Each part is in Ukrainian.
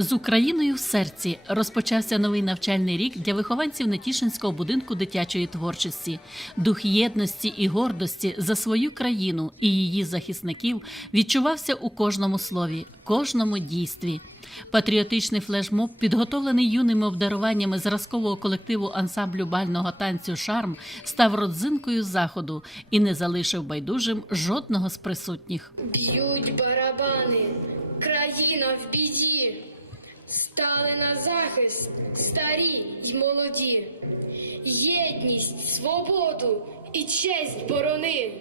З Україною в серці розпочався новий навчальний рік для вихованців Нетішинського будинку дитячої творчості. Дух єдності і гордості за свою країну і її захисників відчувався у кожному слові, кожному дійстві. Патріотичний флешмоб, підготовлений юними обдаруваннями зразкового колективу ансамблю бального танцю Шарм, став родзинкою заходу і не залишив байдужим жодного з присутніх. Б'ють барабани, країна в біді, стали на захист старі й молоді, єдність, свободу і честь борони.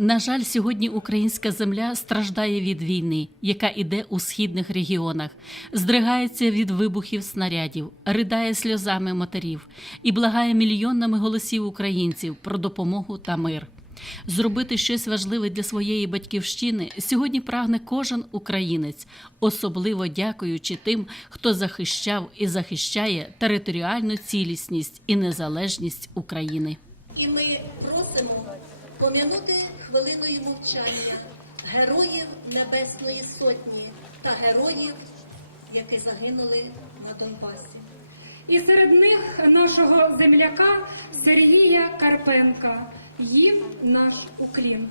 На жаль, сьогодні українська земля страждає від війни, яка іде у східних регіонах, здригається від вибухів снарядів, ридає сльозами матерів і благає мільйонами голосів українців про допомогу та мир. Зробити щось важливе для своєї батьківщини сьогодні прагне кожен українець, особливо дякуючи тим, хто захищав і захищає територіальну цілісність і незалежність України. І ми просимо пом'янути хвилиною мовчання героїв Небесної Сотні та героїв, які загинули на Донбасі. І серед них нашого земляка Сергія Карпенка. Їм наш уклін.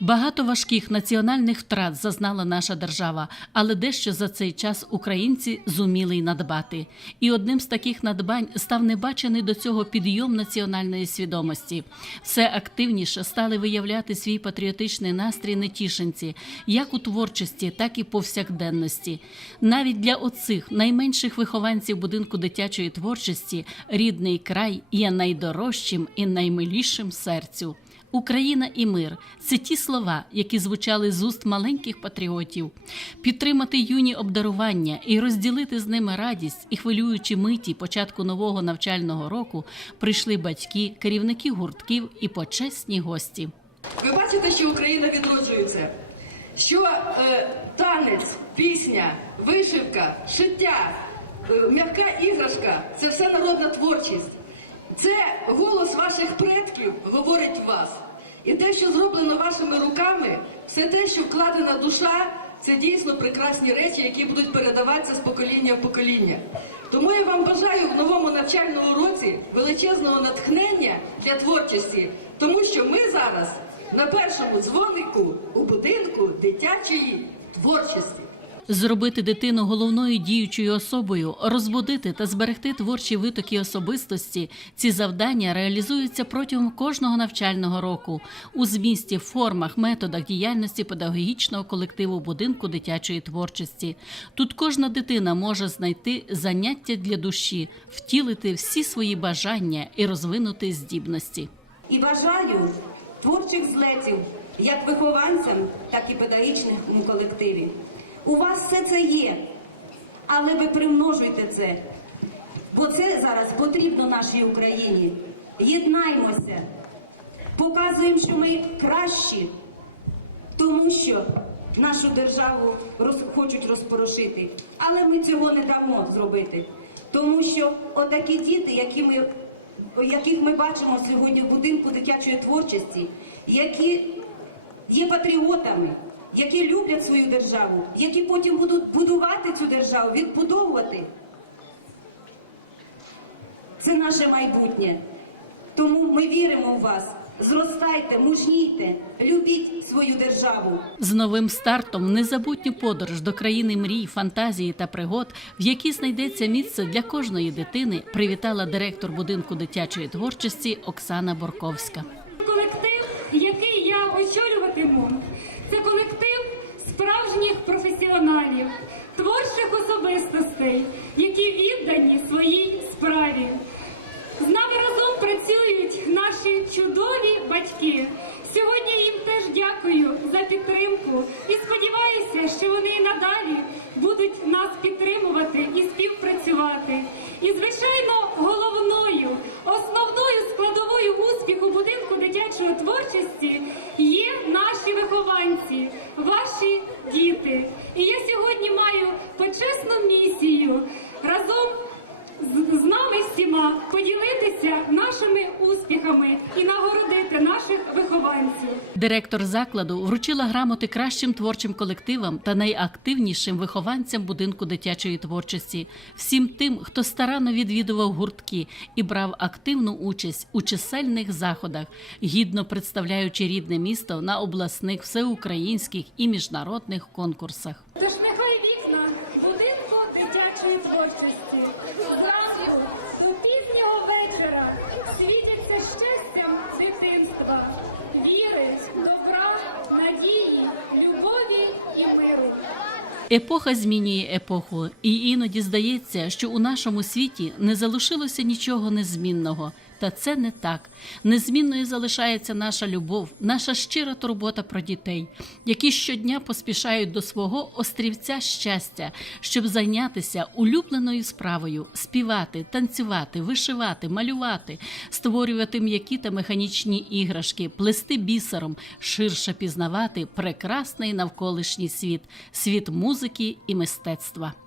Багато важких національних втрат зазнала наша держава, але дещо за цей час українці зуміли й надбати. І одним з таких надбань став небачений до цього підйом національної свідомості. Все активніше стали виявляти свій патріотичний настрій нетішинці, як у творчості, так і повсякденності. Навіть для оцих найменших вихованців будинку дитячої творчості рідний край є найдорожчим і наймилішим серцю. Україна і мир це ті слова, які звучали з уст маленьких патріотів. Підтримати юні обдарування і розділити з ними радість і хвилюючі миті початку нового навчального року прийшли батьки, керівники гуртків і почесні гості. Ви бачите, що Україна відроджується, що е, танець, пісня, вишивка, шиття, е, м'яка іграшка це все народна творчість. Це голос ваших предків говорить вас. І те, що зроблено вашими руками, все те, що вкладена душа, це дійсно прекрасні речі, які будуть передаватися з покоління в покоління. Тому я вам бажаю в новому навчальному році величезного натхнення для творчості, тому що ми зараз на першому дзвонику у будинку дитячої творчості. Зробити дитину головною діючою особою, розбудити та зберегти творчі витоки особистості. Ці завдання реалізуються протягом кожного навчального року у змісті, формах, методах діяльності педагогічного колективу будинку дитячої творчості. Тут кожна дитина може знайти заняття для душі, втілити всі свої бажання і розвинути здібності. І бажаю творчих злетів як вихованцям, так і педагогічному колективі. У вас все це є, але ви примножуйте це, бо це зараз потрібно нашій Україні. Єднаймося, показуємо, що ми кращі, тому що нашу державу роз, хочуть розпорошити. Але ми цього не дамо зробити. Тому що отакі діти, які ми, яких ми бачимо сьогодні в будинку дитячої творчості, які є патріотами, які люблять свою державу, які потім будуть будувати цю державу, відбудовувати. Це наше майбутнє. Тому ми віримо в вас. Зростайте, мужнійте, любіть свою державу. З новим стартом незабутню подорож до країни мрій, фантазії та пригод, в якій знайдеться місце для кожної дитини, привітала директор будинку дитячої творчості Оксана Борковська. Колектив, який я очолюватиму, це колектив справжніх професіоналів, творчих особистостей, які віддані своїй справі. З нами разом працюють наші чудові батьки. Сьогодні їм теж дякую за підтримку і сподіваюся, що вони і надалі будуть нас підтримувати і співпрацювати. І, звичайно, головною, основною складовою успіху будинку дитячої творчості є вихованці, ваші діти. І я сьогодні маю почесну місію разом з, з нами всіма поділитися нашими успіхами і нагородити наших вихованців. Директор закладу вручила грамоти кращим творчим колективам та найактивнішим вихованцям будинку дитячої творчості, всім тим, хто старанно відвідував гуртки і брав активну участь у чисельних заходах, гідно представляючи рідне місто на обласних, всеукраїнських і міжнародних конкурсах. Тож нехай вікна будинку дитячої творчості зранку до пізнього вечора світяться щастям дитинства, віри, добра, надії, любові і миру. Епоха змінює епоху, і іноді здається, що у нашому світі не залишилося нічого незмінного. Та це не так. Незмінною залишається наша любов, наша щира турбота про дітей, які щодня поспішають до свого острівця щастя, щоб зайнятися улюбленою справою, співати, танцювати, вишивати, малювати, створювати м'які та механічні іграшки, плести бісером, ширше пізнавати прекрасний навколишній світ, світ музики і мистецтва.